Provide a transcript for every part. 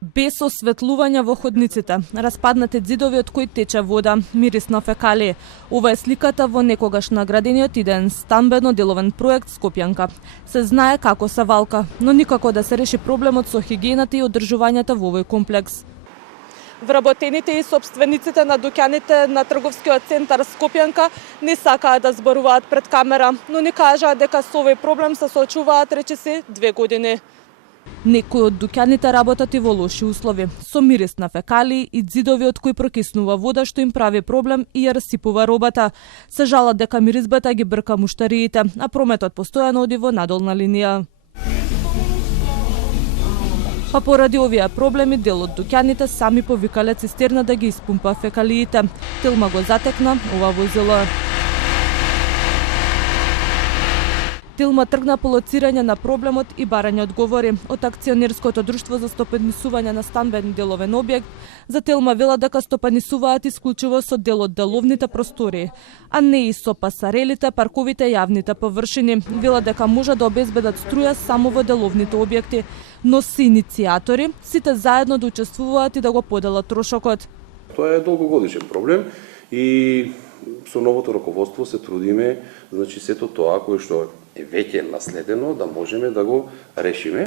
Без осветлување во ходниците, распаднати ѕидови од кои тече вода, мирис на фекали. Ова е сликата во некогаш наградениот идеен стамбено-деловен проект Скопјанка. Се знае како се валка, но никако да се реши проблемот со хигиената и одржувањето во овој комплекс. Вработените и собствениците на дуќаните на трговскиот центар Скопјанка не сакаат да зборуваат пред камера, но ни кажаат дека со овој проблем се соочуваат речиси 2 години. Некои од дуќаните работат и во лоши услови, со мирис на фекали и ѕидови од кои прокиснува вода што им прави проблем и ја расипува робата. Се жалат дека миризбата ги брка муштариите, а прометот постојано оди во надолна линија. Па поради овие проблеми, дел од дуќаните сами повикале цистерна да ги испумпа фекалиите. Телма го затекна ова возило. Телма тргна по лоцирање на проблемот и барање одговори. Од акционерското друштво за стопанисување на стамбен деловен објект, за Телма вела дека стопанисуваат исклучиво со дел од деловните простории, а не и со пасарелите, парковите и јавните површини. Вела дека може да обезбедат струја само во деловните објекти, но се иницијатори, сите заедно да учествуваат и да го поделат трошокот. Тоа е долгогодишен проблем и со новото раководство се трудиме, значи сето тоа кое што е веќе наследено да можеме да го решиме.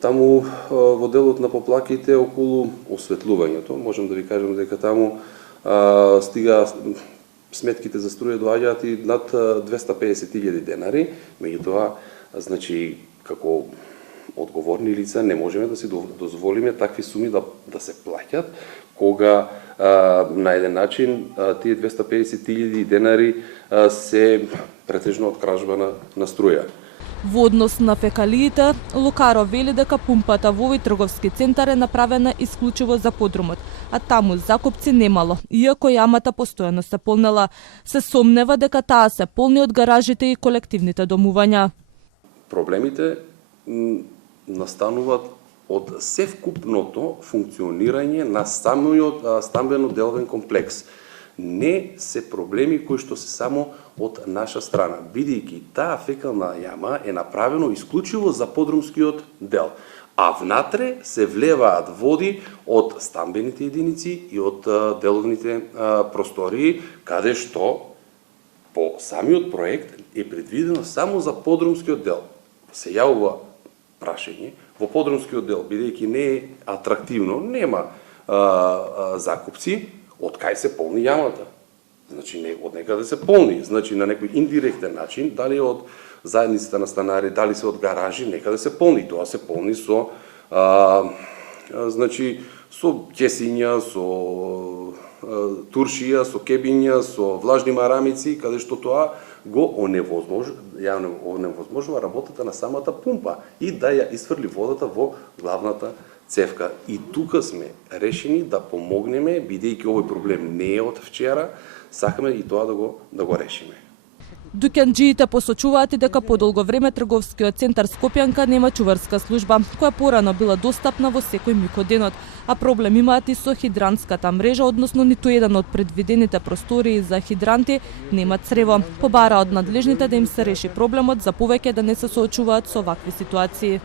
Таму во делот на поплаките околу осветлувањето, можам да ви кажам дека таму стига сметките за струја доаѓаат и над 250.000 денари, меѓутоа значи како одговорни лица не можеме да си дозволиме такви суми да се плаќат, кога на еден начин тие 250.000 денари се претежно од кражба на струја. Во однос на фекалиите, Лукаро вели дека пумпата во овој трговски центар е направена исклучиво за подрумот, а таму закупци немало, иако јамата постојано се полнела. Се сомнева дека таа се полни од гаражите и колективните домувања. Проблемите настануваат од севкупното функционирање на самиот стамбено-деловен комплекс. Не се проблеми кои што се само од наша страна, бидејќи таа фекална јама е направено исклучиво за подрумскиот дел, а внатре се влеваат води од стамбените единици и од деловните простории, каде што по самиот проект е предвидено само за подрумскиот дел. Се јавува прашање во подрумскиот дел, бидејќи не е атрактивно, нема закупци, од кај се полни јамата. Значи не од некаде се полни, значи на некој индиректен начин, дали од заедниците на станари, дали се од гаражи, некаде се полни. Тоа се полни со значи со ќесиња, со туршија, со кебиња, со влажни марамици, каде што тоа го оневозможува работата на самата пумпа и да ја исфрли водата во главната цевка. И тука сме решени да помогнеме, бидејќи овој проблем не е од вчера, сакаме и тоа да го решиме. Дуќанџиите посочуваат и дека подолго време трговскиот центар Скопјанка нема чуварска служба, која порано била достапна во секој миг од денот, а проблем имаат и со хидрантската мрежа, односно ниту еден од предвидените простории за хидранти нема црево. Побара од надлежните да им се реши проблемот за повеќе да не се соочуваат со вакви ситуации.